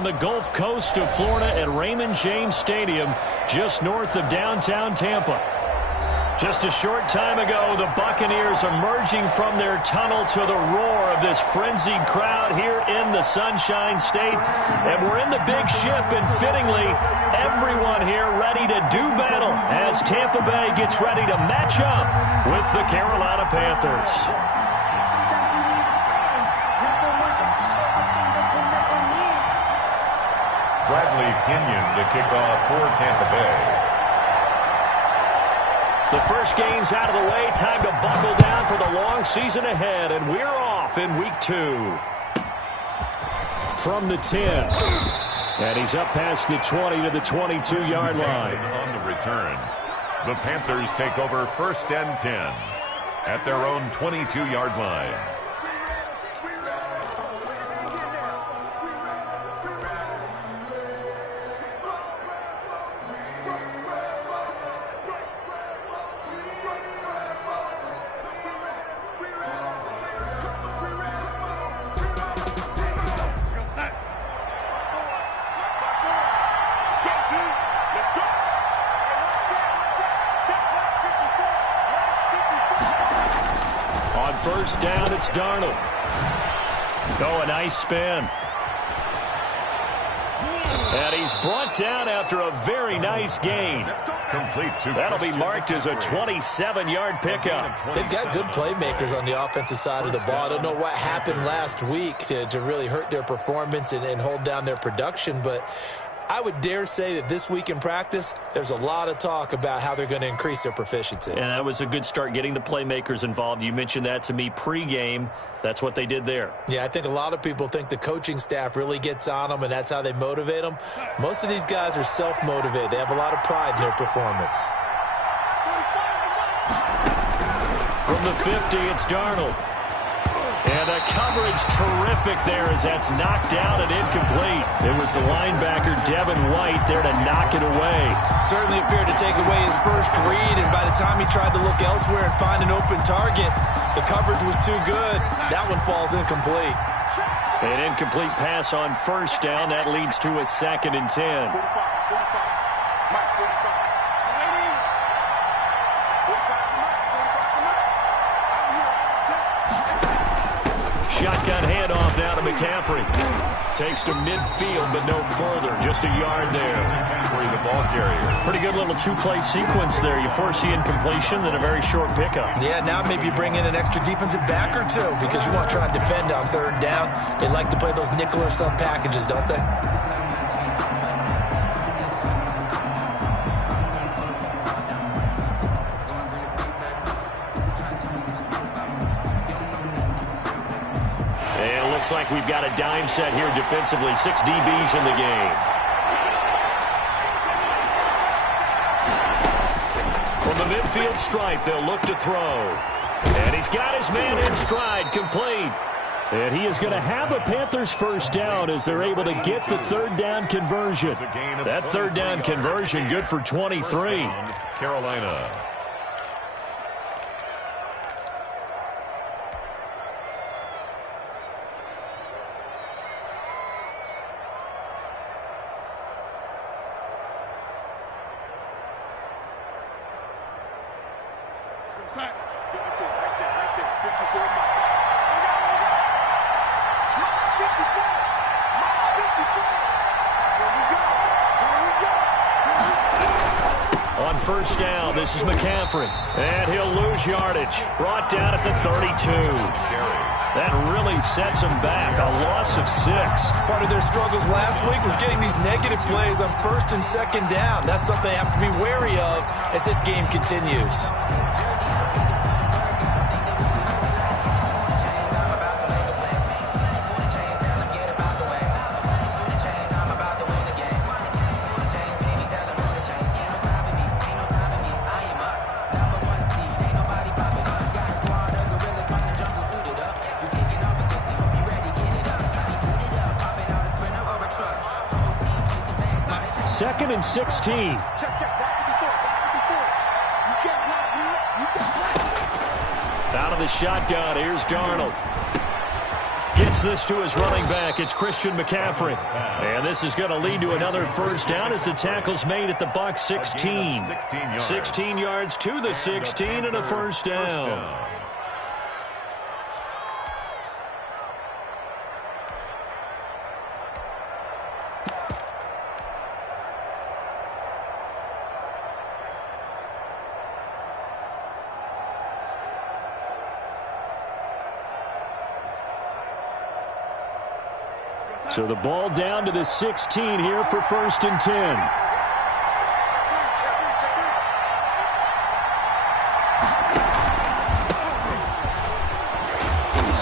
from the Gulf Coast of Florida at Raymond James Stadium, just north of downtown Tampa. Just a short time ago, the Buccaneers emerging from their tunnel to the roar of this frenzied crowd here in the Sunshine State. And we're in the big ship, and fittingly, everyone here ready to do battle as Tampa Bay gets ready to match up with the Carolina Panthers. Bradley Pinion to kick off for Tampa Bay. The first game's out of the way. Time to buckle down for the long season ahead, and we're off in week 2. From the 10. And he's up past the 20 to the 22-yard line. On the return, the Panthers take over 1st and 10 at their own 22-yard line. First down, it's Darnold. Oh, a nice spin. And he's brought down after a very nice gain. Complete to That'll be marked as a 27-yard pickup. They've got good playmakers on the offensive side of the ball. I don't know what happened last week to really hurt their performance and hold down their production, but I would dare say that this week in practice, there's a lot of talk about how they're going to increase their proficiency. And that was a good start, getting the playmakers involved. You mentioned that to me pregame. That's what they did there. Yeah, I think a lot of people think the coaching staff really gets on them, and that's how they motivate them. Most of these guys are self-motivated. They have a lot of pride in their performance. From the 50, it's Darnold. And the coverage terrific there as that's knocked down and incomplete. It was the linebacker, Devin White, there to knock it away. Certainly appeared to take away his first read, and by the time he tried to look elsewhere and find an open target, the coverage was too good. That one falls incomplete. An incomplete pass on first down. That leads to a 2nd and 10. Shotgun handoff now to McCaffrey. Takes to midfield, but no further. Just a yard there. McCaffrey, the ball carrier. Pretty good little two-play sequence there. You force the incompletion, then a very short pickup. Yeah, now maybe you bring in an extra defensive back or two because you want to try and defend on 3rd down. They like to play those nickel or sub packages, don't they? Looks like we've got a dime set here defensively. 6 DBs in the game. From the midfield stripe, they'll look to throw. And he's got his man in stride, complete. And he is going to have a Panthers first down as they're able to get the 3rd down conversion. That 3rd down conversion good for 23. Carolina. On first down, this is McCaffrey. And he'll lose yardage. Brought down at the 32. That really sets him back. A loss of 6. Part of their struggles last week was getting these negative plays on 1st and 2nd down. That's something they have to be wary of as this game continues. Second and 16. Out of the shotgun, here's Darnold. Get Gets this to his running back. It's Christian McCaffrey. And this is going to lead to another first down as the tackle's made at the Bucs 16. 16 yards to the 16 and a first down. So the ball down to the 16 here for 1st and 10.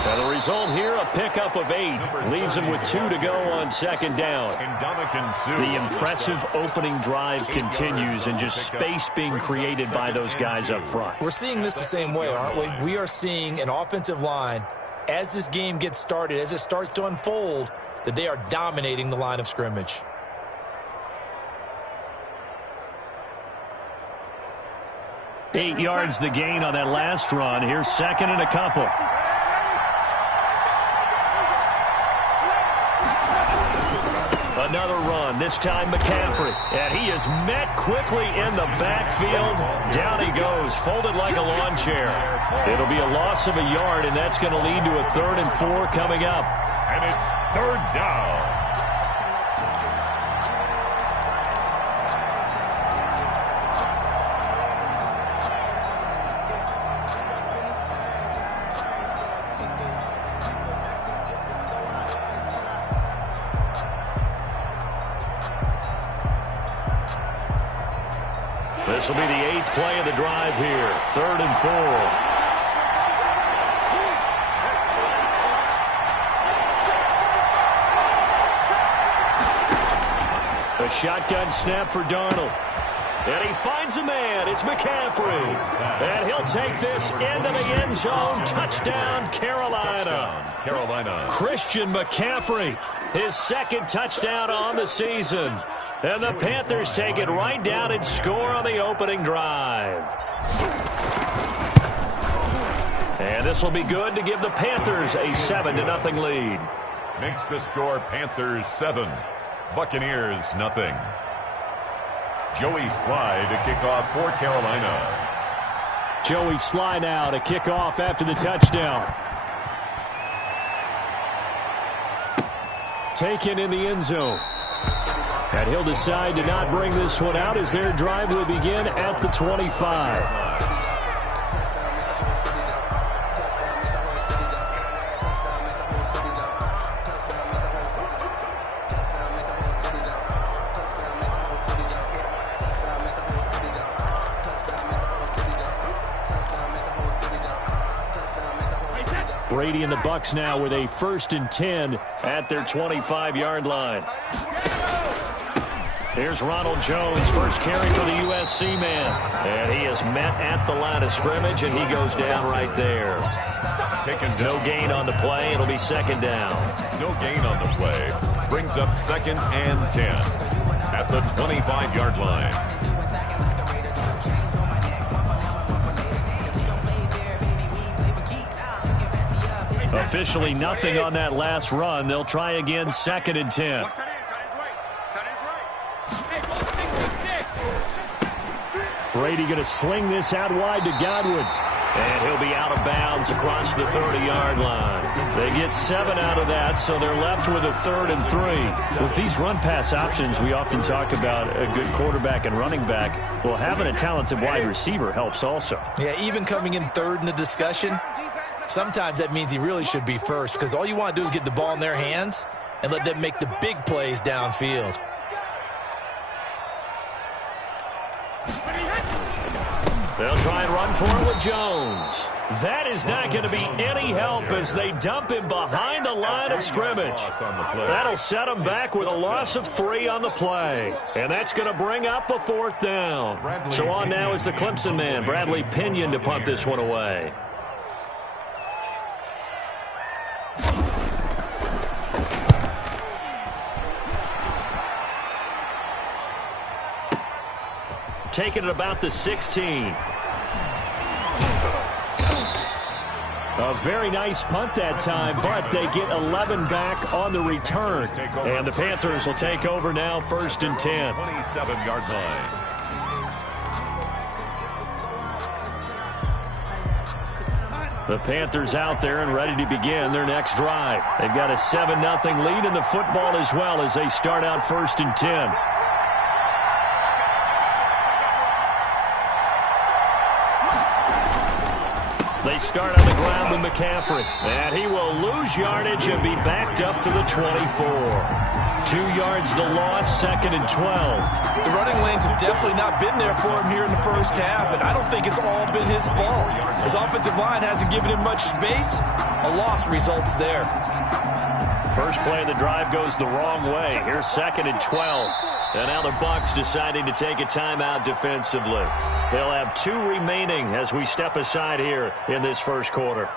And the result here, a pickup of 8. Leaves him with 2 to go on 2nd down. The impressive opening drive continues and just space being created by those guys up front. We're seeing this the same way, aren't we? We are seeing an offensive line, as this game gets started, as it starts to unfold, that they are dominating the line of scrimmage. Eight yards the gain on that last run. Here's 2nd and a couple. Another run, this time McCaffrey. And he is met quickly in the backfield. Down he goes, folded like a lawn chair. It'll be a loss of a yard, and that's going to lead to a 3rd and 4 coming up. And it's 3rd down. This will be the 8th play of the drive here. 3rd and 4. A shotgun snap for Darnold. And he finds a man. It's McCaffrey. And he'll take this into the end zone. Touchdown, Carolina. Christian McCaffrey, his 2nd touchdown on the season. And the Panthers take it right down and score on the opening drive. And this will be good to give the Panthers a 7-0 lead. Makes the score Panthers 7. Buccaneers, nothing. Joey Sly to kick off for Carolina. Joey Sly now to kick off after the touchdown. Taken in the end zone. And he'll decide to not bring this one out as their drive will begin at the 25. Brady and the Bucs now with a 1st and 10 at their 25-yard line. Here's Ronald Jones, first carry for the USC man. And he is met at the line of scrimmage, and he goes down right there. No gain on the play. It'll be 2nd down. No gain on the play. Brings up 2nd and 10 at the 25-yard line. Officially nothing on that last run. They'll try again, 2nd and 10. Brady going to sling this out wide to Godwin. And he'll be out of bounds across the 30-yard line. They get 7 out of that, so they're left with a 3rd and 3. With these run-pass options, we often talk about a good quarterback and running back. Well, having a talented wide receiver helps also. Yeah, even coming in 3rd in the discussion, sometimes that means he really should be first, because all you want to do is get the ball in their hands and let them make the big plays downfield. They'll try and run for it with Jones. That is not going to be any help as they dump him behind the line of scrimmage. That'll set him back with a loss of 3 on the play. And that's going to bring up a 4th down. So on now is the Clemson man, Bradley Pinion, to punt this one away. Taking it about the 16. A very nice punt that time, but they get 11 back on the return. And the Panthers will take over now, 1st and 10. 27-yard line. The Panthers out there and ready to begin their next drive. They've got a 7-0 lead in the football as well as they start out 1st and 10. They start on the ground with McCaffrey. And he will lose yardage and be backed up to the 24. 2 yards the loss, 2nd and 12. The running lanes have definitely not been there for him here in the first half, and I don't think it's all been his fault. His offensive line hasn't given him much space. A loss results there. First play of the drive goes the wrong way. Here's 2nd and 12. And now the Bucs deciding to take a timeout defensively. They'll have 2 remaining as we step aside here in this first quarter.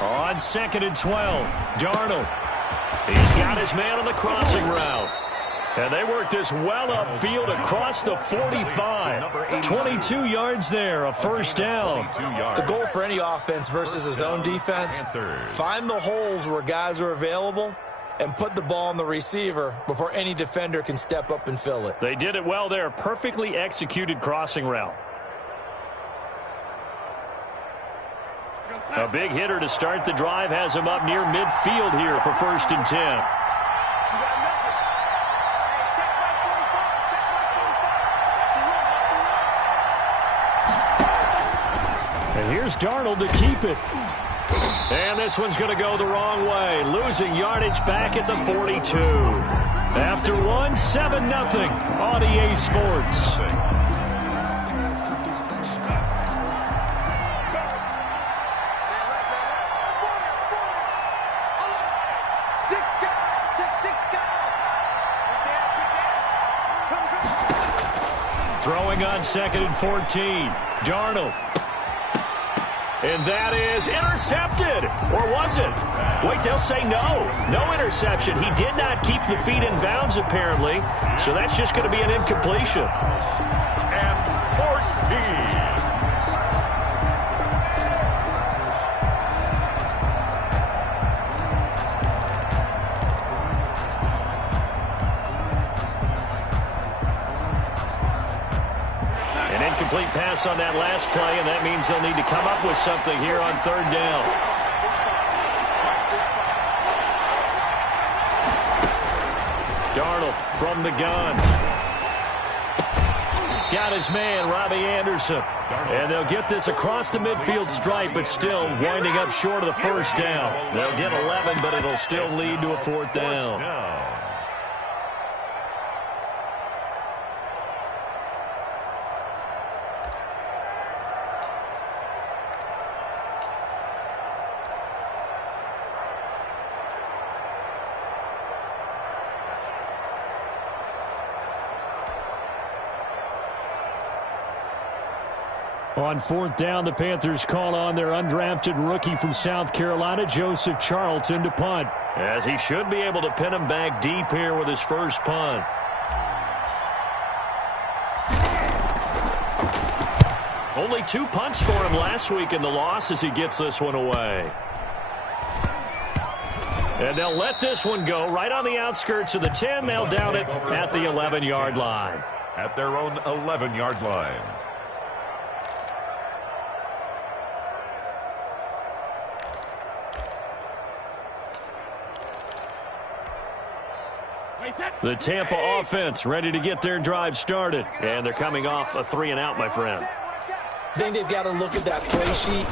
On 2nd and 12, Darnold. He's got his man on the crossing route. And they work this well upfield across the 45. 22 yards there, a first down. The goal for any offense versus his own defense, find the holes where guys are available and put the ball on the receiver before any defender can step up and fill it. They did it well there. Perfectly executed crossing route. A big hitter to start the drive has him up near midfield here for 1st and 10. And here's Darnold to keep it. And this one's going to go the wrong way. Losing yardage back at the 42. After one, 7-0 on EA Sports. Throwing on 2nd and 14. Darnold. And that is intercepted. Or was it? Wait, they'll say no. No interception. He did not keep the feet in bounds, apparently. So that's just going to be an incompletion. And 14. Incomplete pass on that last play, and that means they'll need to come up with something here on 3rd down. Darnold from the gun. Got his man, Robbie Anderson. And they'll get this across the midfield stripe, but still winding up short of the first down. They'll get 11, but it'll still lead to a 4th down. On 4th down, the Panthers call on their undrafted rookie from South Carolina, Joseph Charlton, to punt, as he should be able to pin him back deep here with his first punt. Only 2 punts for him last week in the loss as he gets this one away. And they'll let this one go right on the outskirts of the 10. They'll down it at the 11-yard line. At their own 11-yard line. The Tampa offense ready to get their drive started. And they're coming off a 3-and-out, my friend. I think they've got to look at that play sheet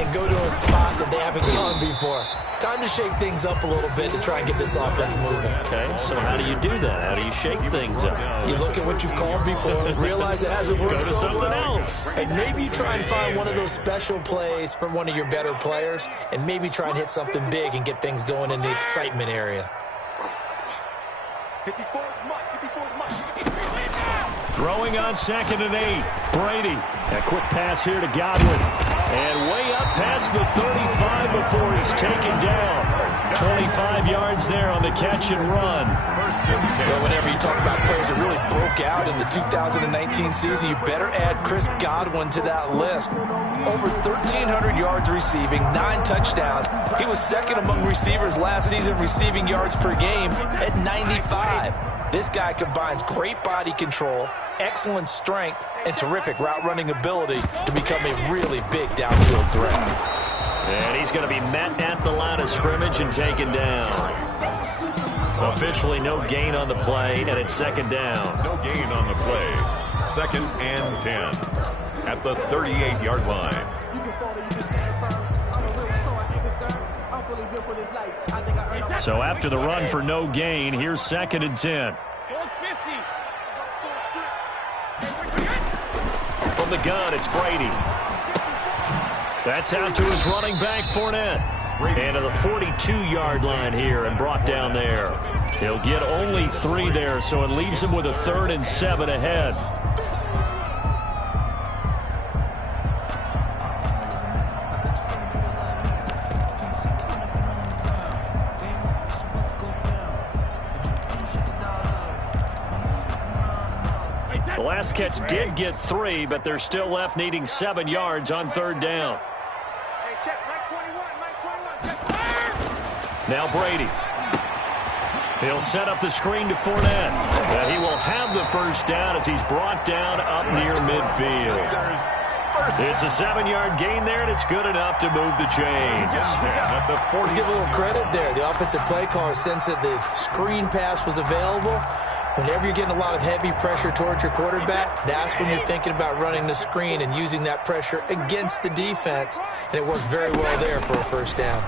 and go to a spot that they haven't gone before. Time to shake things up a little bit to try and get this offense moving. Okay, so how do you do that? How do you shake things up? You look at what you've called before, realize it hasn't worked so something well, else. and maybe you try and find one of those special plays from one of your better players, and maybe try and hit something big and get things going in the excitement area. Throwing on 2nd and 8. Brady. A quick pass here to Godwin. And way up past the 35 before he's taken down. 25 yards there on the catch and run. Well, whenever you talk about players that really broke out in the 2019 season, you better add Chris Godwin to that list. Over 1,300 yards receiving, 9 touchdowns. He was second among receivers last season receiving yards per game at 95. This guy combines great body control, excellent strength, and terrific route running ability to become a really big downfield threat. And he's going to be met at the line of scrimmage and taken down. Officially no gain on the play, and it's 2nd down. No gain on the play. 2nd and 10 at the 38-yard line. So after the run for no gain, here's 2nd and 10. From the gun, it's Brady. That's out to his running back, Fournette. And to the 42-yard line here and brought down there. He'll get only 3 there, so it leaves him with a 3rd and 7 ahead. The last catch did get 3, but they're still left needing 7 yards on 3rd down. Now Brady. He'll set up the screen to Fournette. But he will have the 1st down as he's brought down up near midfield. It's a 7-yard gain there, and it's good enough to move the chains. Let's give a little credit there. The offensive play caller sensed that the screen pass was available. Whenever you're getting a lot of heavy pressure towards your quarterback, that's when you're thinking about running the screen and using that pressure against the defense. And it worked very well there for a 1st down.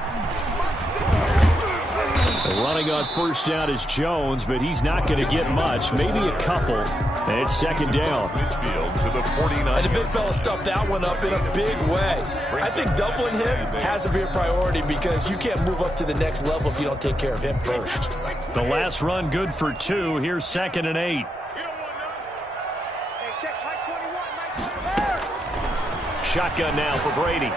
Running on 1st down is Jones, but he's not going to get much, maybe a couple, and it's 2nd down. And the big fella stuffed that one up in a big way. I think doubling him has to be a priority because you can't move up to the next level if you don't take care of him first. The last run good for 2. Here's 2nd and 8. Shotgun now for Brady.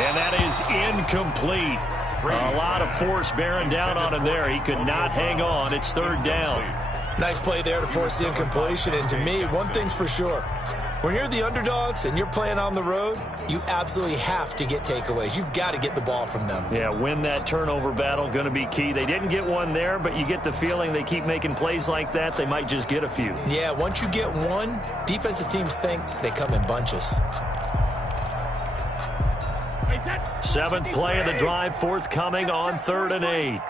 And that is incomplete. A lot of force bearing down on him there. He could not hang on. It's 3rd down. Nice play there to force the incompletion. And to me, one thing's for sure. When you're the underdogs and you're playing on the road, you absolutely have to get takeaways. You've got to get the ball from them. Yeah, win that turnover battle, going to be key. They didn't get one there, but you get the feeling they keep making plays like that, they might just get a few. Yeah, once you get one, defensive teams think they come in bunches. 7th play of the drive, forthcoming on 3rd and 8.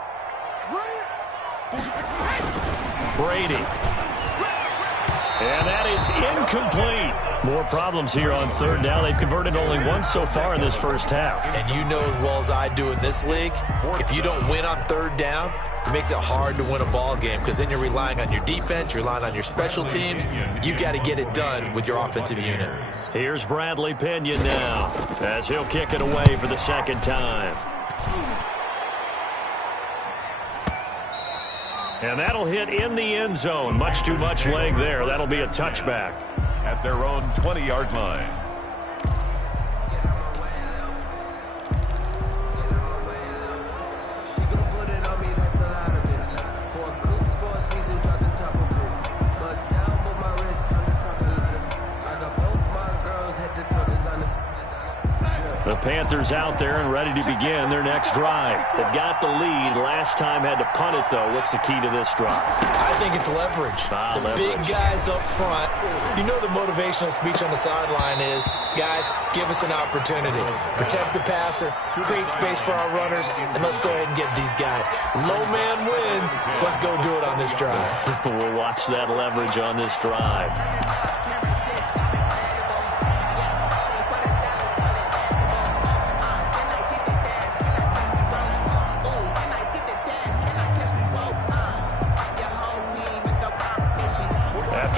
Brady. And that is incomplete. More problems here on 3rd down. They've converted only once so far in this 1st half. And you know as well as I do in this league, if you don't win on 3rd down, it makes it hard to win a ball game because then you're relying on your defense, you're relying on your special teams. You've got to get it done with your offensive unit. Here's Bradley Pinion now as he'll kick it away for the 2nd time. And that'll hit in the end zone. Much too much leg there. That'll be a touchback. At their own 20-yard line. The Panthers out there and ready to begin their next drive. They've got the lead. Last time had to punt it, though. What's the key to this drive? I think it's leverage. Leverage. Big guys up front. You know the motivational speech on the sideline is, guys, give us an opportunity. Protect the passer, create space for our runners, and let's go ahead and get these guys. Low man wins. Let's go do it on this drive. We'll watch that leverage on this drive.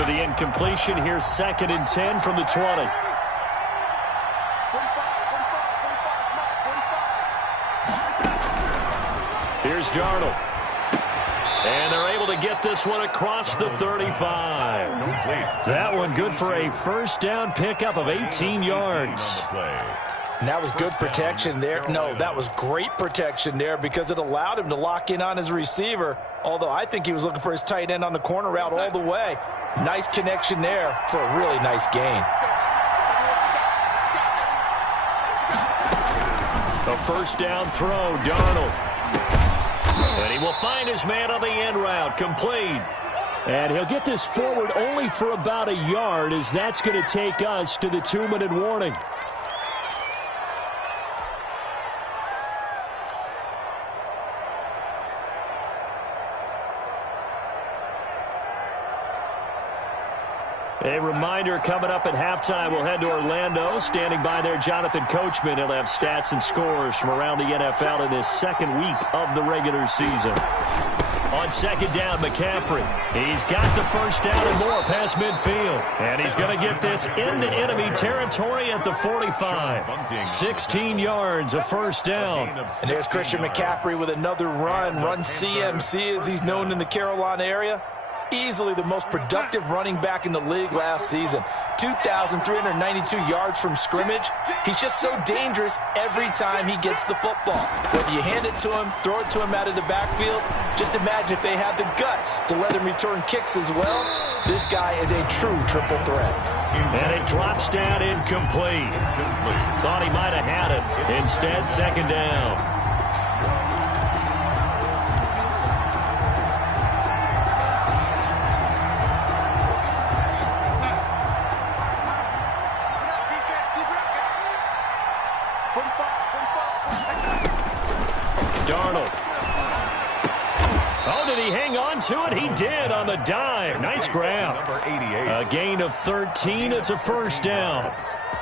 the incompletion. Here's 2nd and 10 from the 20. Here's Darnold. And they're able to get this one across the 35. That one good for a first down pickup of 18 yards. And that was good protection there. No, that was great protection there because it allowed him to lock in on his receiver, although I think he was looking for his tight end on the corner route all the way. Nice connection there for a really nice gain. A first down throw, Darnold. And he will find his man on the end route, complete. And he'll get this forward only for about a yard, as that's going to take us to the 2-minute warning. A reminder, coming up at halftime, we'll head to Orlando. Standing by there, Jonathan Coachman. He'll have stats and scores from around the NFL in this second week of the regular season. On 2nd down, McCaffrey. He's got the first down and more past midfield. And he's going to get this into enemy territory at the 45. 16 yards, a first down. And there's Christian McCaffrey with another run CMC as he's known in the Carolina area. Easily the most productive running back in the league last season. 2,392 yards from scrimmage. He's just so dangerous every time he gets the football. Whether you hand it to him, throw it to him out of the backfield, just imagine if they have the guts to let him return kicks as well. This guy is a true triple threat. And it drops down incomplete. Thought he might have had it. Instead, 2nd down. Darnold. Oh, did he hang on to it? He did on the dive. Nice grab. A gain of 13. It's a first down.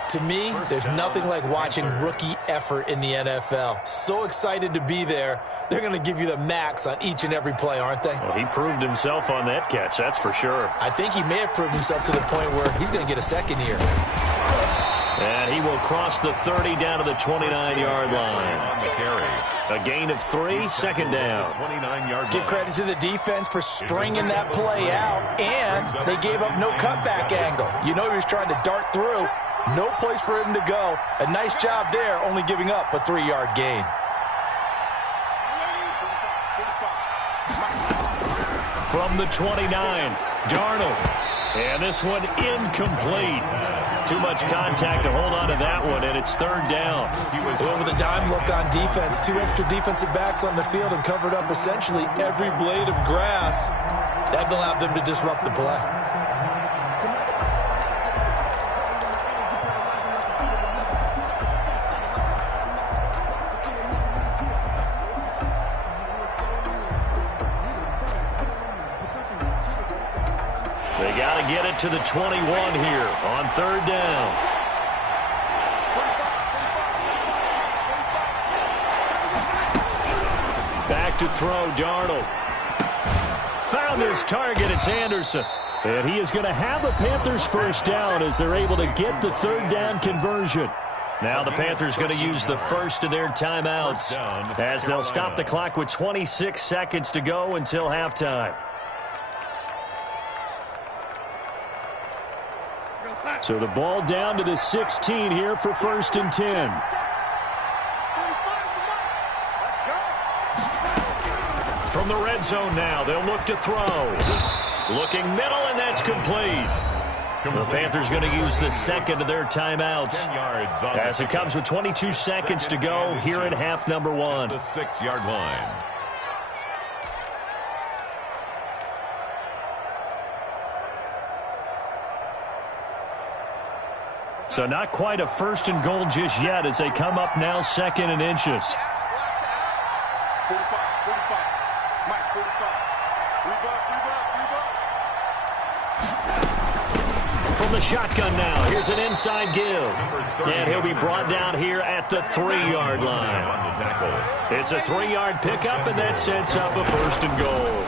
To me, there's nothing like watching rookie effort in the NFL. So excited to be there. They're going to give you the max on each and every play, aren't they? Well, he proved himself on that catch, that's for sure. I think he may have proved himself to the point where he's going to get a second here. And he will cross the 30 down to the 29-yard line. A gain of 3, 2nd down. Give credit to the defense for stringing that play out, and they gave up no cutback angle. You know he was trying to dart through. No place for him to go. A nice job there, only giving up a 3-yard gain. From the 29, Darnold. And this one incomplete. Too much contact to hold on to that one, and it's 3rd down. With a dime look on defense, 2 extra defensive backs on the field and covered up essentially every blade of grass. That allowed them to disrupt the play. They got to get it to the 21 here on 3rd down. Back to throw, Darnold. Found his target, it's Anderson. And he is going to have a Panthers first down as they're able to get the 3rd down conversion. Now the Panthers going to use the first of their timeouts as they'll stop the clock with 26 seconds to go until halftime. So the ball down to the 16 here for 1st and 10. From the red zone now, they'll look to throw. Looking middle, and that's complete. The Panthers going to use the 2nd of their timeouts as it comes with 22 seconds to go here in half number 1. The 6-yard line. So not quite a 1st and goal just yet as they come up now 2nd and inches. From the shotgun now, here's an inside give. And he'll be brought down here at the 3-yard line. It's a 3-yard pickup, and that sets up a 1st and goal.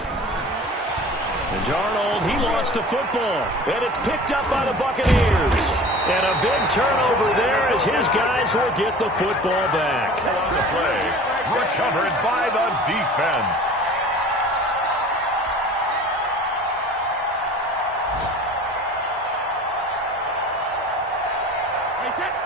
And Darnold, he lost the football. And it's picked up by the Buccaneers. And a big turnover there as his guys will get the football back. On the play, recovered by the defense.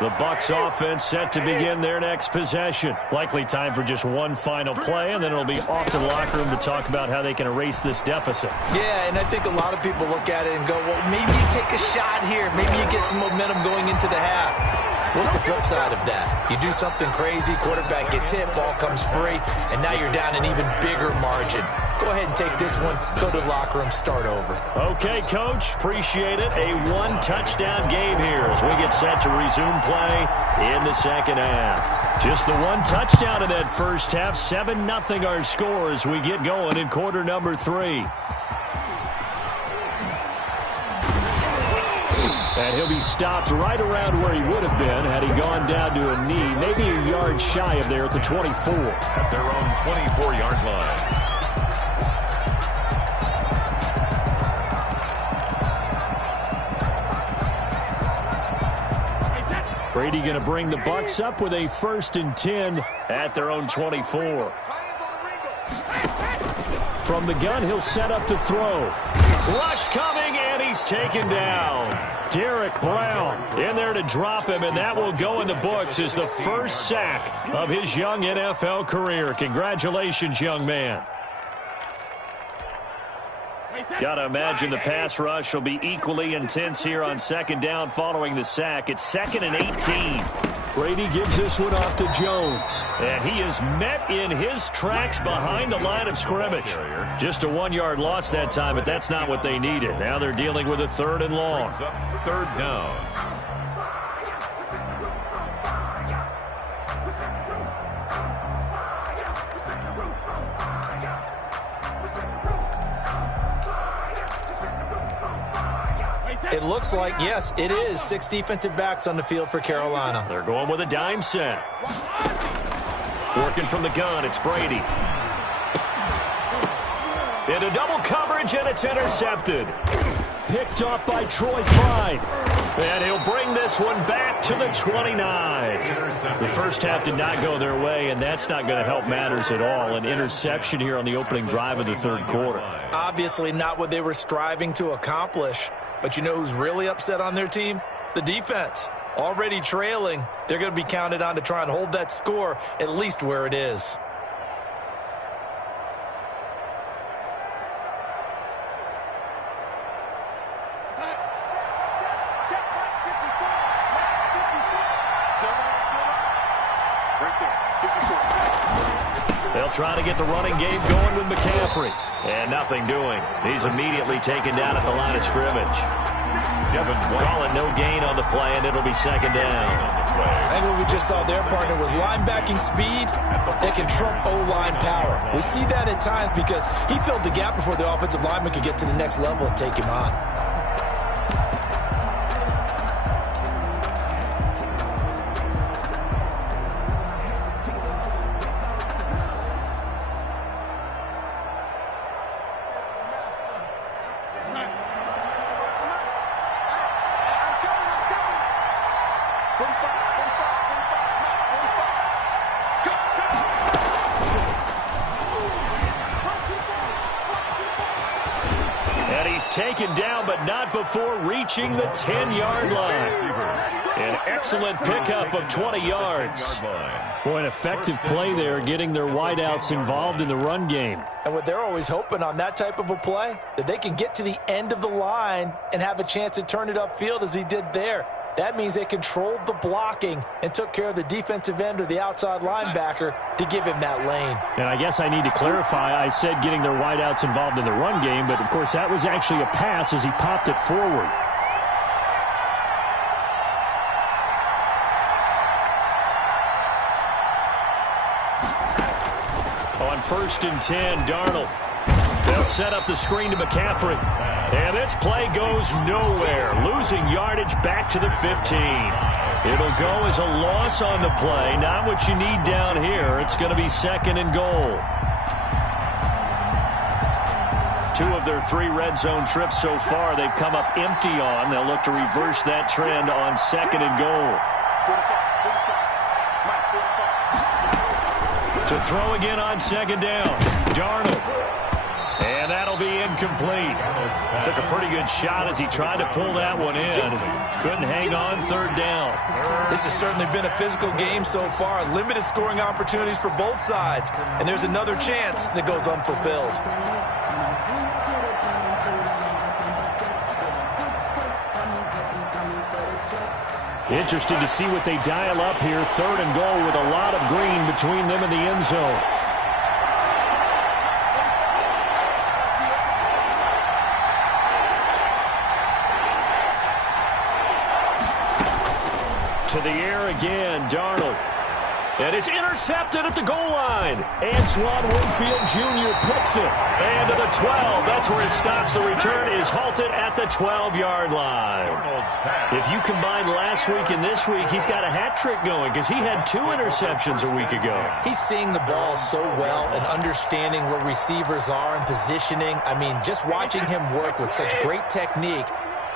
The Bucs offense set to begin their next possession. Likely time for just one final play, and then it'll be off to the locker room to talk about how they can erase this deficit. Yeah, and I think a lot of people look at it and go, well, maybe you take a shot here. Maybe you get some momentum going into the half. What's the flip side of that? You do something crazy, quarterback gets hit, ball comes free, and now you're down an even bigger margin. Go ahead and take this one, go to the locker room, start over. Okay, Coach, appreciate it. A one-touchdown game here as we get set to resume play in the second half. Just the one touchdown in that first half, 7-0 our score as we get going in quarter number 3. And he'll be stopped right around where he would have been had he gone down to a knee, maybe a yard shy of there at the 24. At their own 24-yard line. Brady going to bring the Bucs up with a 1st and 10 at their own 24. From the gun, he'll set up to throw. Rush coming, and he's taken down. Derek Brown in there to drop him, and that will go in the books as the first sack of his young NFL career. Congratulations, young man. Got to imagine the pass rush will be equally intense here on second down following the sack. It's 2nd and 18. Brady gives this one off to Jones. And he is met in his tracks behind the line of scrimmage. Just a 1-yard loss that time, but that's not what they needed. Now they're dealing with a 3rd and long. 3rd down. It looks like, yes, it is 6 defensive backs on the field for Carolina. They're going with a dime set. Working from the gun, it's Brady. Into double coverage, and it's intercepted. Picked off by Troy Pride. And he'll bring this one back to the 29. The first half did not go their way, and that's not going to help matters at all. An interception here on the opening drive of the 3rd quarter. Obviously not what they were striving to accomplish. But you know who's really upset on their team? The defense. Already trailing. They're going to be counted on to try and hold that score at least where it is. They'll try to get the running game going with McCaffrey. And nothing doing. He's immediately taken down at the line of scrimmage. Call it no gain on the play, and it'll be 2nd down. I think what we just saw their partner was linebacking speed that can trump O-line power. We see that at times because he filled the gap before the offensive lineman could get to the next level and take him on. Taken down, but not before reaching the 10-yard line. An excellent pickup of 20 yards. Boy, an effective play there, getting their wideouts involved in the run game. And what they're always hoping on that type of a play, that they can get to the end of the line and have a chance to turn it upfield as he did there. That means they controlled the blocking and took care of the defensive end or the outside linebacker to give him that lane. And I guess I need to clarify, I said getting their wideouts involved in the run game, but of course that was actually a pass as he popped it forward. On 1st and 10, Darnold. They'll set up the screen to McCaffrey. And this play goes nowhere. Losing yardage back to the 15. It'll go as a loss on the play. Not what you need down here. It's going to be 2nd and goal. 2 of their 3 red zone trips so far they've come up empty on. They'll look to reverse that trend on 2nd and goal. To throw again on 2nd down. Darnold. And that'll be incomplete. Took a pretty good shot as he tried to pull that one in. Couldn't hang on 3rd down. This has certainly been a physical game so far. Limited scoring opportunities for both sides. And there's another chance that goes unfulfilled. Interested to see what they dial up here. 3rd and goal with a lot of green between them and the end zone. To the air again, Darnold. And it's intercepted at the goal line. Antoine Winfield Jr. picks it. And to the 12. That's where it stops. The return is halted at the 12-yard line. If you combine last week and this week, he's got a hat trick going because he had 2 interceptions a week ago. He's seeing the ball so well and understanding where receivers are and positioning. I mean, just watching him work with such great technique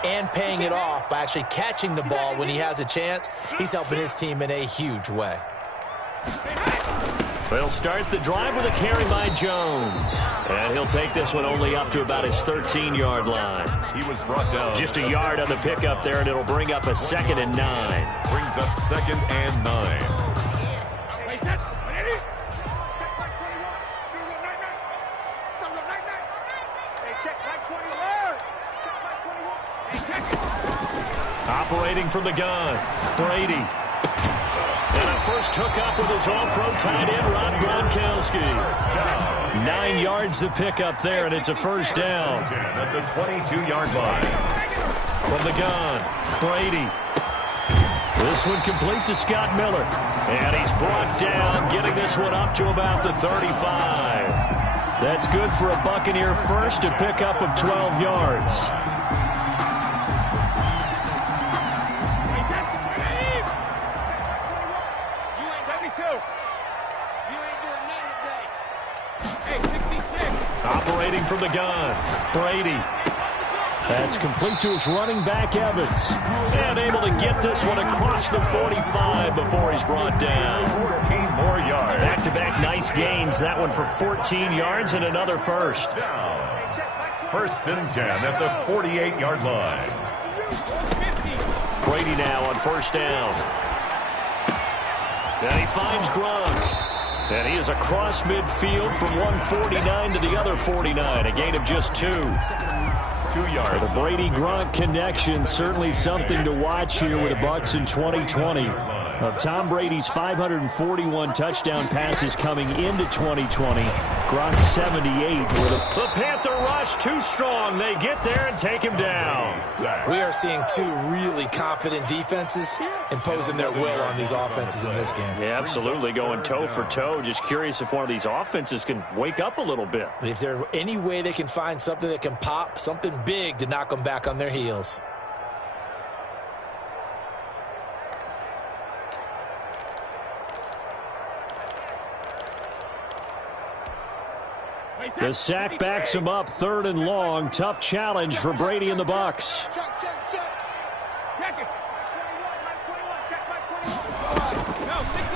and paying it off by actually catching the ball when he has a chance, he's helping his team in a huge way. They'll start the drive with a carry by Jones. And he'll take this one only up to about his 13-yard line. He was brought down. Just a yard on the pickup there, and it'll bring up a 2nd and 9. Brings up 2nd and 9. Operating from the gun, Brady. And a first hookup with his all-pro tight end, Rob Gronkowski. 9 yards to pick up there, and it's a first down. At the 22-yard line. From the gun, Brady. This one complete to Scott Miller. And he's brought down, getting this one up to about the 35. That's good for a Buccaneer first, a pickup of 12 yards. Operating from the gun, Brady. That's complete to his running back, Evans. And able to get this one across the 45 before he's brought down. 14 more yards. Back-to-back nice gains. That one for 14 yards and another first. First and 10 at the 48-yard line. Brady now on first down. And he finds Gronk. And he is across midfield from 149 to the other 49. A gain of just 2. 2 yards. The Brady-Gronk connection, certainly something to watch here with the Bucs in 2020. Of Tom Brady's 541 touchdown passes coming into 2020, Gronk 78. The Panther rush too strong. They get there and take him down. We are seeing 2 really confident defenses imposing their will on these offenses in this game. Yeah, absolutely, going toe for toe. Just curious if one of these offenses can wake up a little bit. Is there any way they can find something that can pop, something big to knock them back on their heels? The sack backs him up, 3rd and long. Tough challenge for Brady and the Bucs.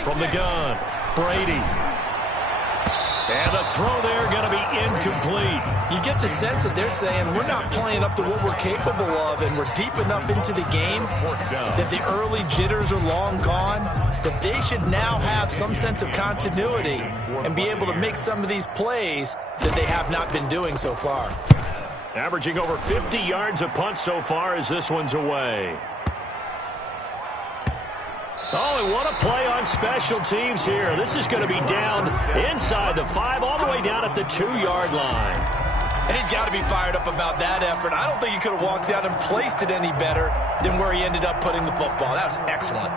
From the gun, Brady. And the throw there going to be incomplete. You get the sense that they're saying we're not playing up to what we're capable of, and we're deep enough into the game that the early jitters are long gone, that they should now have some sense of continuity and be able to make some of these plays that they have not been doing so far. Averaging over 50 yards a punt so far as this one's away. Oh, and what a play on special teams here. This is going to be down inside the 5, all the way down at the 2-yard line. And he's got to be fired up about that effort. I don't think he could have walked down and placed it any better than where he ended up putting the football. That was excellent.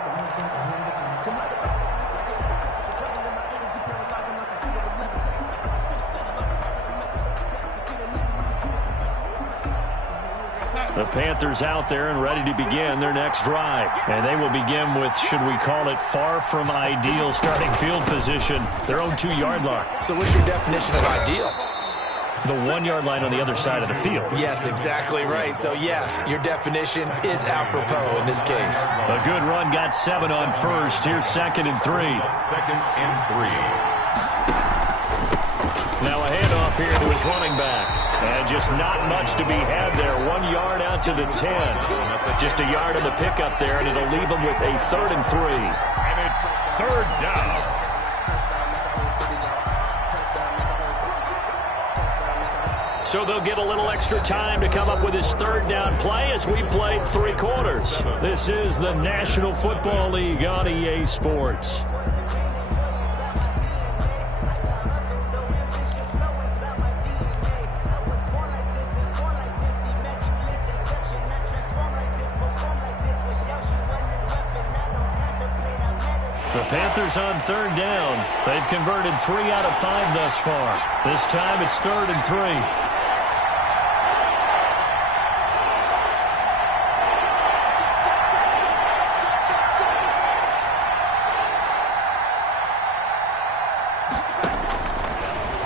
The Panthers out there and ready to begin their next drive. And they will begin with, should we call it, far from ideal starting field position, their own 2-yard line. So what's your definition of ideal? The 1-yard line on the other side of the field. Yes, exactly right. So, yes, your definition is apropos in this case. A good run got 7 on first. Here's 2nd and 3. 2nd and 3. Now a handoff here to his running back. And just not much to be had there. 1 yard out to the 10. Just a yard on the pickup there, and it'll leave him with a 3rd and 3. And it's 3rd down. So they'll get a little extra time to come up with his 3rd down play as we played 3 quarters. This is the National Football League on EA Sports. The Panthers on 3rd down. They've converted 3 out of 5 thus far. This time it's 3rd and 3.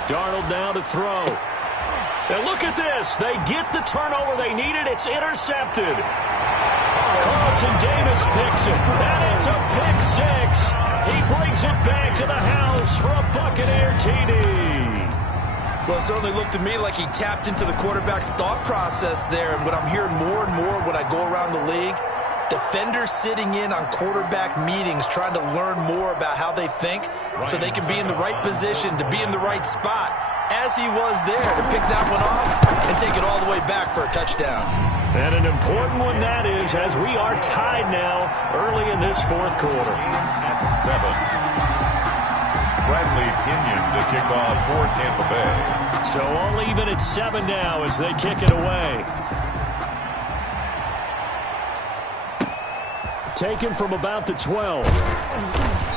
Darnold now to throw. And look at this. They get the turnover they needed. It's intercepted. Carlton Davis picks it. And it's a pick 6. He brings it back to the house for a Buccaneer TD. Well, it certainly looked to me like he tapped into the quarterback's thought process there. And what I'm hearing more and more when I go around the league, defenders sitting in on quarterback meetings trying to learn more about how they think so they can be in the right position to be in the right spot, as he was there to pick that one off and take it all the way back for a touchdown. And an important one that is, as we are tied now early in this 4th quarter. At 7. Bradley Pinion to kick off for Tampa Bay. So all even at 7 now as they kick it away. Taken from about the 12.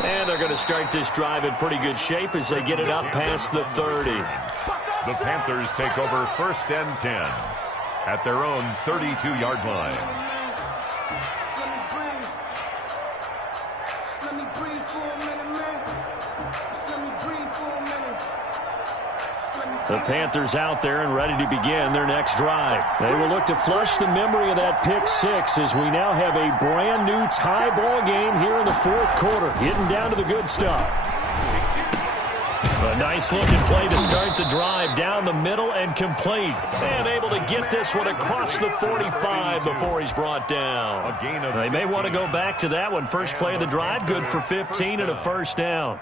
And they're going to start this drive in pretty good shape as they get it up past the 30. The Panthers take over 1st and 10 at their own 32-yard line. The Panthers out there and ready to begin their next drive. They will look to flush the memory of that pick 6 as we now have a brand new tie ball game here in the 4th quarter. Getting down to the good stuff. A nice looking play to start the drive down the middle and complete. And able to get this one across the 45 before he's brought down. They may want to go back to that one. First play of the drive, good for 15 and a 1st down.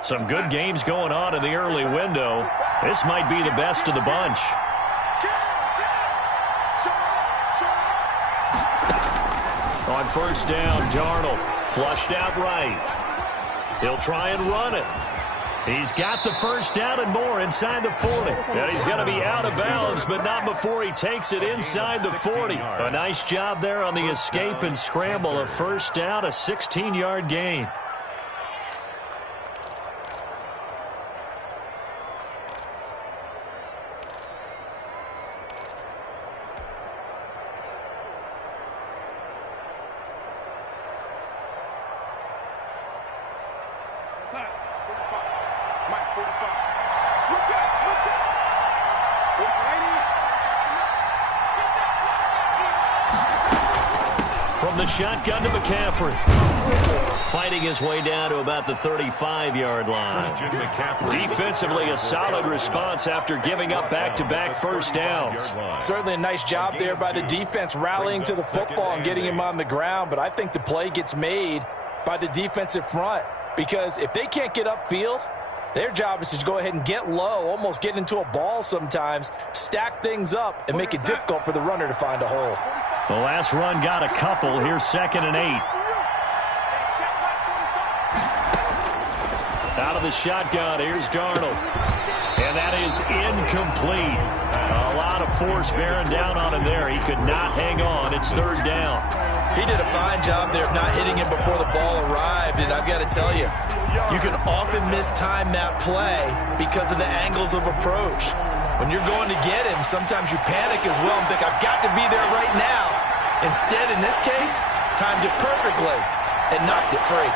Some good games going on in the early window. This might be the best of the bunch. On 1st down, Darnold flushed out right. He'll try and run it. He's got the 1st down and more inside the 40. And he's going to be out of bounds, but not before he takes it inside the 40. A nice job there on the escape and scramble. A 1st down, a 16-yard gain. From the shotgun to McCaffrey. Fighting his way down to about the 35-yard line. Defensively, a solid response after giving up back-to-back 1st downs. Certainly a nice job there by the defense rallying to the football and getting him on the ground. But I think the play gets made by the defensive front because if they can't get upfield, their job is to go ahead and get low, almost get into a ball sometimes, stack things up, and make it difficult for the runner to find a hole. The last run got a couple. Here's 2nd and 8. Out of the shotgun, here's Darnold. And that is incomplete. A lot of force bearing down on him there. He could not hang on. It's 3rd down. He did a fine job there of not hitting him before the ball arrived. And I've got to tell you, you can often mistime that play because of the angles of approach. When you're going to get him, sometimes you panic as well and think, I've got to be there right now. Instead, in this case, timed it perfectly and knocked it free.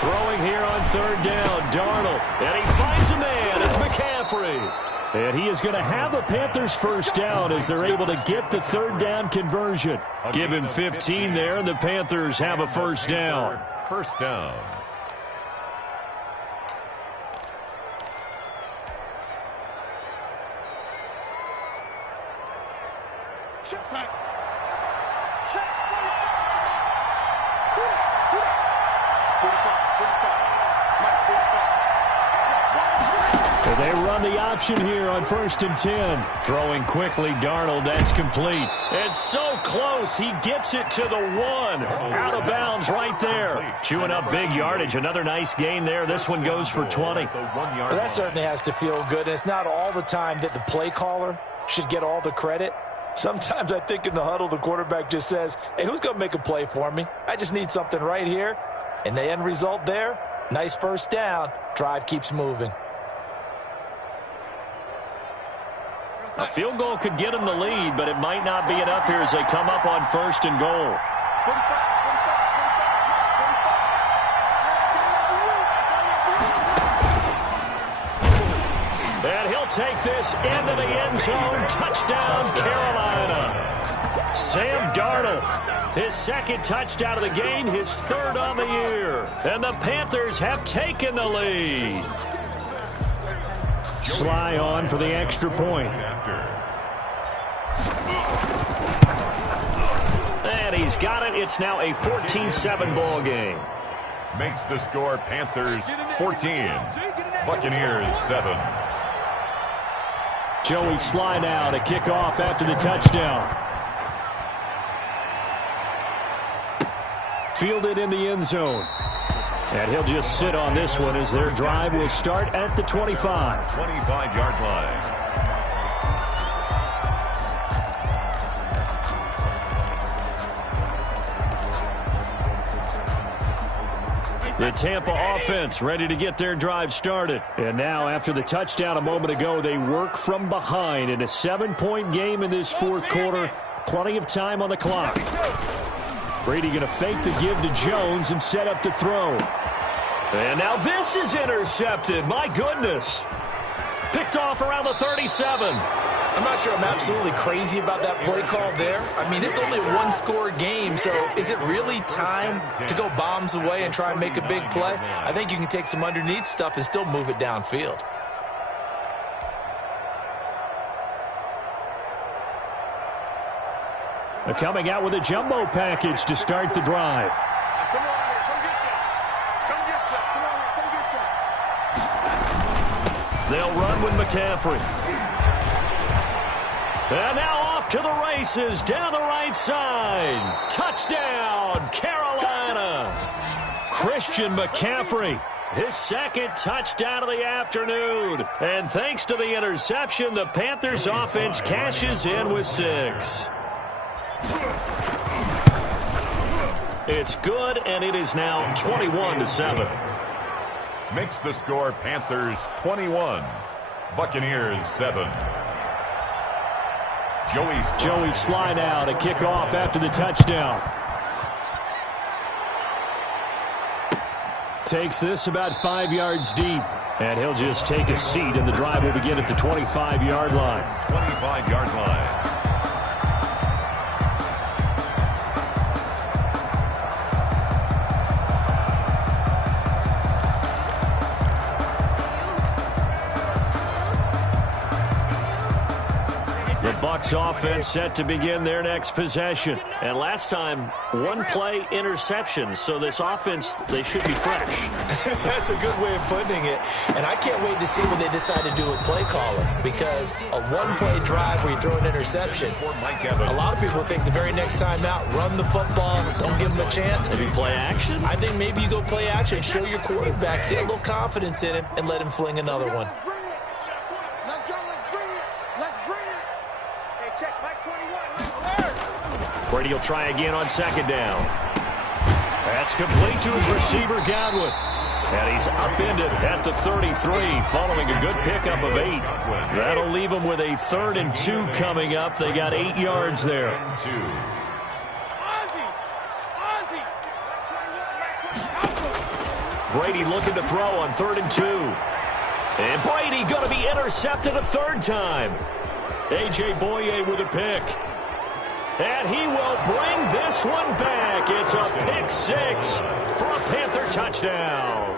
Throwing here on third down, Darnold. And he finds a man. It's McCaffrey. And he is going to have a Panthers first down as they're able to get the third down conversion. Give him 15 there, and the Panthers have a first down. First down. They run the option here on 1st and 10. Throwing quickly, Darnold. That's complete. It's so close. He gets it to the 1. Out of bounds right there. Chewing up big yardage. Another nice gain there. This one goes for 20. Well, that certainly has to feel good. And it's not all the time that the play caller should get all the credit. Sometimes I think in the huddle, the quarterback just says, hey, who's going to make a play for me? I just need something right here. And the end result there, nice first down. Drive keeps moving. A field goal could get them the lead, but it might not be enough here as they come up on 1st and goal. And he'll take this into the end zone. Touchdown, Carolina. Sam Darnold, his second touchdown of the game, his third on the year. And the Panthers have taken the lead. Sly on for the extra point. And he's got it. It's now a 14-7 ball game. Makes the score Panthers 14, Buccaneers 7. Joey Sly now to kick off after the touchdown. Fielded in the end zone. And he'll just sit on this one as their drive will start at the 25. 25-yard line. The Tampa offense ready to get their drive started. And now after the touchdown a moment ago, they work from behind in a 7-point game in this fourth quarter. Plenty of time on the clock. Brady going to fake the give to Jones and set up to throw. And now this is intercepted. My goodness. Picked off around the 37. I'm not sure I'm absolutely crazy about that play call there. I mean, it's only a one-score game, so is it really time to go bombs away and try and make a big play? I think you can take some underneath stuff and still move it downfield. They're coming out with a jumbo package to start the drive. They'll run with McCaffrey. And now off to the races down the right side. Touchdown, Carolina. Christian McCaffrey, his second touchdown of the afternoon. And thanks to the interception, the Panthers offense cashes in with 6. It's good, and it is now 21-7. Makes the score Panthers 21, Buccaneers 7. Joey Sly now to kick off after the touchdown. Takes this about 5 yards deep, and he'll just take a seat, and the drive will begin at the 25-yard line. 25-yard line. Bucs offense set to begin their next possession. And last time, one-play interception. So this offense, they should be fresh. That's a good way of putting it. And I can't wait to see what they decide to do with play calling. Because a one-play drive where you throw an interception, a lot of people think the very next time out, run the football, don't give them a chance. Maybe play action? I think maybe you go play action, show your quarterback, get a little confidence in him, and let him fling another one. Brady will try again on second down. That's complete to his receiver, Godwin. And he's upended at the 33 following a good pickup of 8. That'll leave him with a 3rd and 2 coming up. They got 8 yards there. Brady looking to throw on 3rd and 2. And Brady going to be intercepted a 3rd time. A.J. Boye with a pick. And he will bring this one back. It's a pick 6 for a Panther touchdown.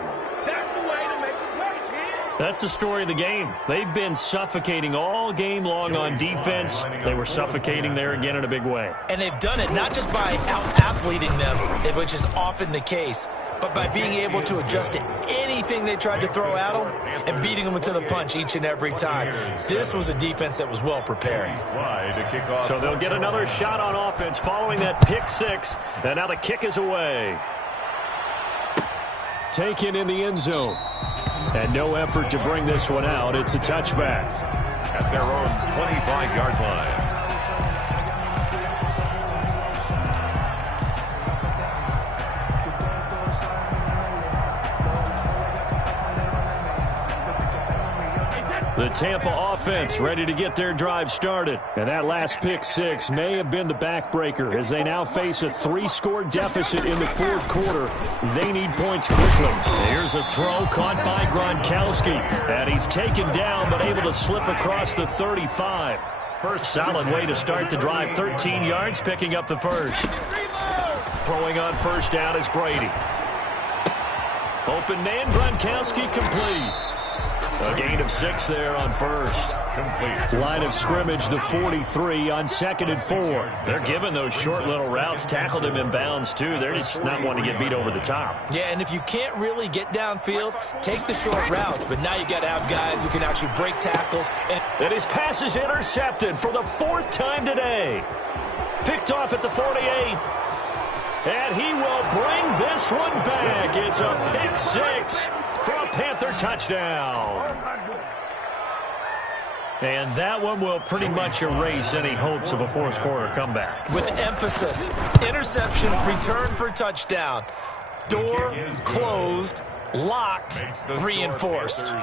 That's the story of the game. They've been suffocating all game long on defense. They were suffocating there again in a big way. And they've done it not just by out-athleting them, which is often the case, but by being able to adjust to anything they tried to throw at them and beating them to the punch each and every time. This was a defense that was well prepared. So they'll get another shot on offense following that pick 6. And now the kick is away. Taken in the end zone. And no effort to bring this one out. It's a touchback. At their own 25-yard line. The Tampa offense ready to get their drive started. And that last pick 6 may have been the backbreaker as they now face a 3-score deficit in the 4th quarter. They need points quickly. Here's a throw caught by Gronkowski. And he's taken down but able to slip across the 35. First solid way to start the drive. 13 yards, picking up the first. Throwing on first down is Brady. Open man, Gronkowski complete. A gain of 6 there on first. Complete. Line of scrimmage, the 43 on 2nd and 4. They're giving those short little routes. Tackled him in bounds, too. They're just not wanting to get beat over the top. Yeah, and if you can't really get downfield, take the short routes. But now you got to have guys who can actually break tackles. And his pass is intercepted for the 4th time today. Picked off at the 48. And he will bring this one back. It's a pick 6 for a Panther touchdown. And that one will pretty much erase any hopes of a 4th quarter comeback. With emphasis, interception, return for touchdown. Door closed, locked, reinforced.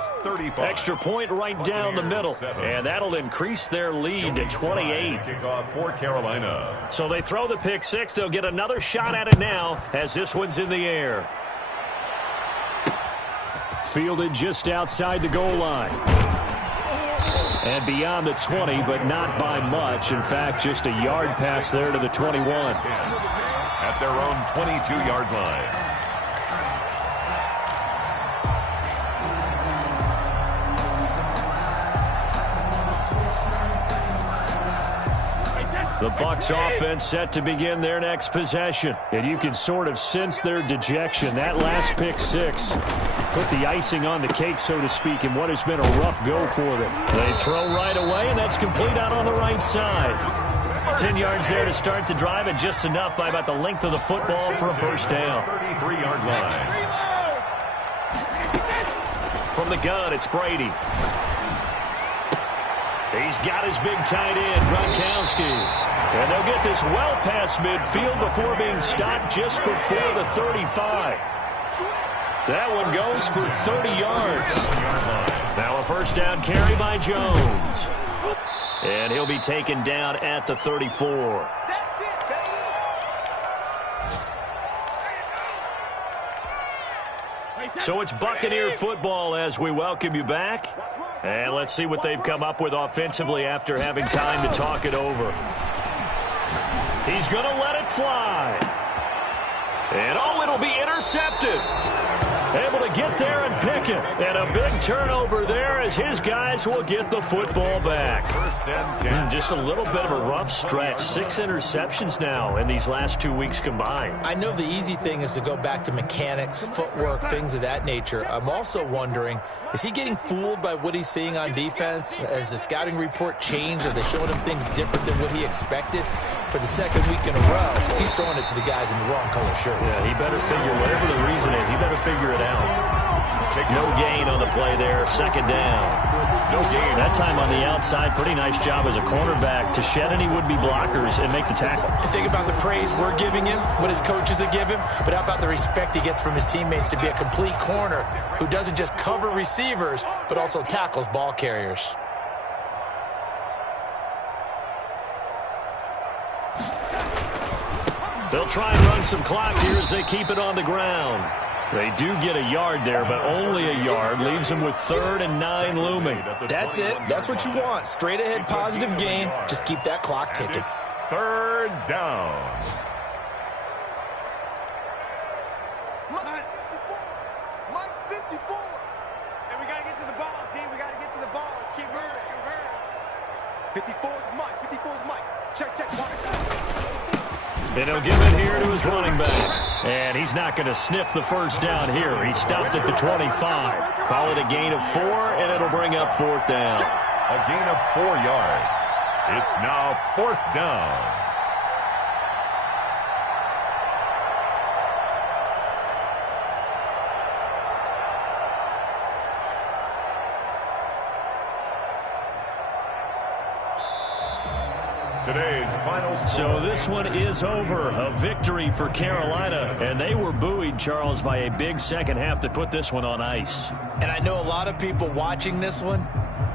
Extra point right down the middle. And that'll increase their lead to 28. Kickoff for Carolina. So they throw the pick 6. They'll get another shot at it now as this one's in the air. Fielded just outside the goal line. And beyond the 20, but not by much. In fact, just a yard pass there to the 21. At their own 22-yard line. The Bucs offense set to begin their next possession. And you can sort of sense their dejection. That last pick 6 put the icing on the cake, so to speak, in what has been a rough go for them. They throw right away, and that's complete out on the right side. 10 yards there to start the drive, and just enough by about the length of the football for a first down. 33-yard line. From the gun, it's Brady. He's got his big tight end, Gronkowski. And they'll get this well past midfield before being stopped just before the 35. That one goes for 30 yards. Now a first down carry by Jones. And he'll be taken down at the 34. So it's Buccaneer football as we welcome you back. And let's see what they've come up with offensively after having time to talk it over. He's going to let it fly. And, oh, it'll be intercepted. Able to get there and pick it. And a big turnover there as his guys will get the football back. First and 10. Just a little bit of a rough stretch. 6 interceptions now in these last 2 weeks combined. I know the easy thing is to go back to mechanics, footwork, things of that nature. I'm also wondering, is he getting fooled by what he's seeing on defense? Has the scouting report changed? Are they showing him things different than what he expected? For the second week in a row, he's throwing it to the guys in the wrong color shirts. Yeah, he better figure, whatever the reason is, he better figure it out. No gain on the play there. Second down. No gain. That time on the outside, pretty nice job as a cornerback to shed any would-be blockers and make the tackle. And think about the praise we're giving him, what his coaches have given him, but how about the respect he gets from his teammates to be a complete corner who doesn't just cover receivers, but also tackles ball carriers. They'll try and run some clock here as they keep it on the ground. They do get a yard there, but only a yard. Leaves them with 3rd and 9 looming. That's it. That's what you want. Straight ahead positive gain. Just keep that clock ticking. It's 3rd down. Mike 54. And we got to get to the ball, team. We got to get to the ball. Let's keep moving. 54 is Mike. 54 is Mike. Check. And he'll give it here to his running back. And he's not going to sniff the first down here. He stopped at the 25. Call it a gain of 4, and it'll bring up 4th down. A gain of 4 yards. It's now 4th down. Today's final score. So this one is over. A victory for Carolina. And they were buoyed, Charles, by a big second half to put this one on ice. And I know a lot of people watching this one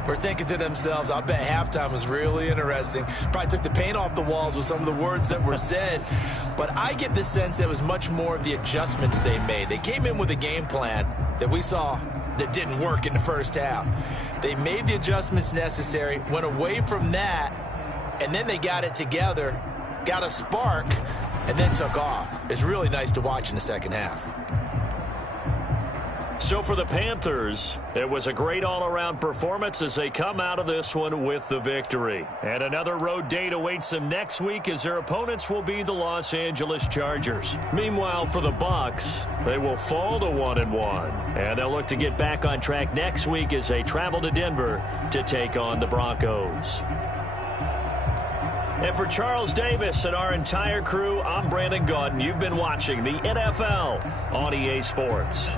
were thinking to themselves, I bet halftime was really interesting. Probably took the paint off the walls with some of the words that were said. But I get the sense it was much more of the adjustments they made. They came in with a game plan that we saw that didn't work in the first half. They made the adjustments necessary, went away from that, and then they got it together, got a spark, and then took off. It's really nice to watch in the second half. So for the Panthers, it was a great all-around performance as they come out of this one with the victory. And another road date awaits them next week as their opponents will be the Los Angeles Chargers. Meanwhile, for the Bucs, they will fall to 1-1. And they'll look to get back on track next week as they travel to Denver to take on the Broncos. And for Charles Davis and our entire crew, I'm Brandon Gaudin. You've been watching the NFL on EA Sports.